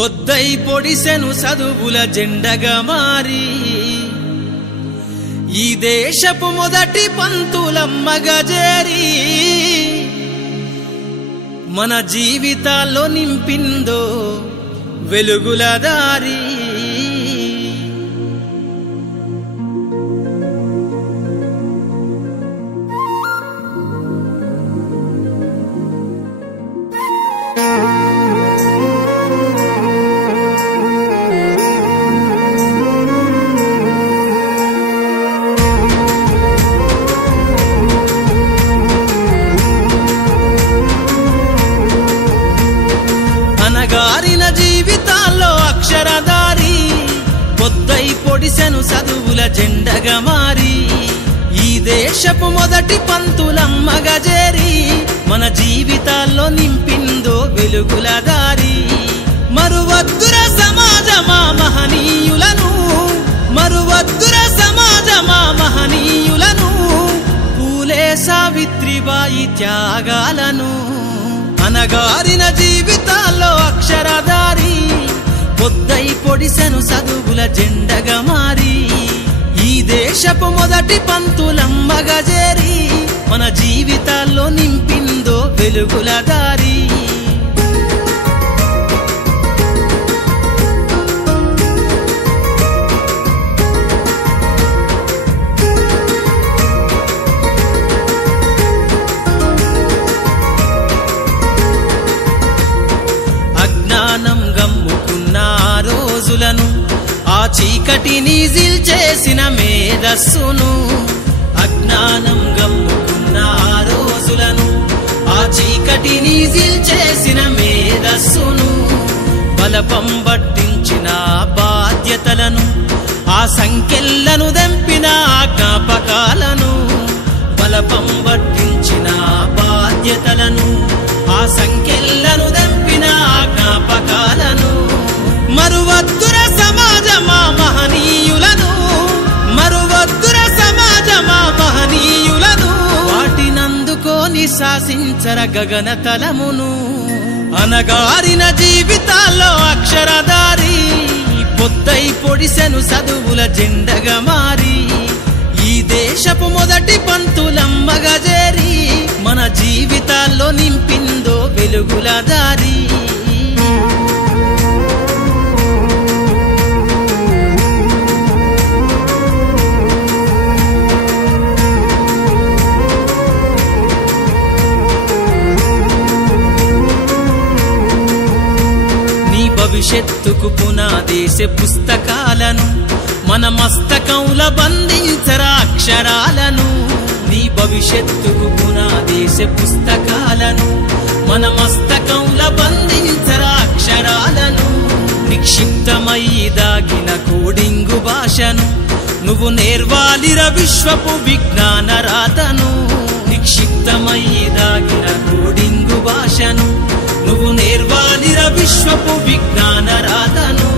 పొద్దై పొడిసెను చదువుల జెండగా మారి ఈ దేశపు మొదటి పంతులమ్మగా చేరి మన జీవితాల్లో నింపిందో వెలుగుల దారి అనగారిన జీవితాల్లో అక్షరధారి పొద్దై పొడిసెను చదువుల జెండగా మారి ఈ దేశపు మొదటి పంతులమ్మగా చేరి మన జీవితాల్లో నింపిందో వెలుగుల దారి మరువద్దుర సమాజమా మహనీయులను మరువద్దుర సమాజమా మహనీయులను పూలే సావిత్రిబాయి త్యాగాలను అనగారిన జీవితాల్లో అక్షరధారి పొద్దై పొడిసెను చదువుల జెండగా మారి ఈ దేశపు మొదటి పంతులమ్మగా చేరి మన జీవితాల్లో నింపిందో వెలుగుల దారి అజ్ఞానం గమ్ముకున్న రోజులను ఆ చీకటిని జిల్చేసిన మేధస్సును అజ్ఞానం గమ్ముకున్న రోజులను ఆ చీకటిని జిల్చేసిన మేధస్సును బలపం పట్టించిన బాధ్యతలను ఆ సంఖ్యలను దంపిన జ్ఞాపకాలను బలపం పట్టించిన బాధ్యతలను ఆ సంఖ్యలను దంపిన జ్ఞాపకాలను మరువద్దుర సమాజమా మహనీయులను మరువద్దుర సమాజమా మహనీయులను వాటినందుకోని శాసించర గగన తలమును అనగారిన జీవితాల్లో అక్షరధారి పొద్దై పొడిసెను చదువుల జెండగా మారి ఈ దేశపు మొదటి పంతులమ్మగా చేరి మన జీవితాల్లో నింపిందో వెలుగుల దారి నీ భవిష్యత్తుకు పునాదేసే పుస్తకాలను మన మస్తకంలో బంధించరా అక్షరాలను నీ భవిష్యత్తుకు పునాదేసే పుస్తకాలను మన మస్తకంలో బంధించరా అక్షరాలను నిక్షిప్తమై దాగిన కోడింగు భాషను నువ్వు నేర్వాలిర విశ్వపు విజ్ఞాన రాతను నిక్షిప్తమై దాగిన కోడింగు భాషను నువ్వు నేర్వాలిర విశ్వపు విజ్ఞాన రాతను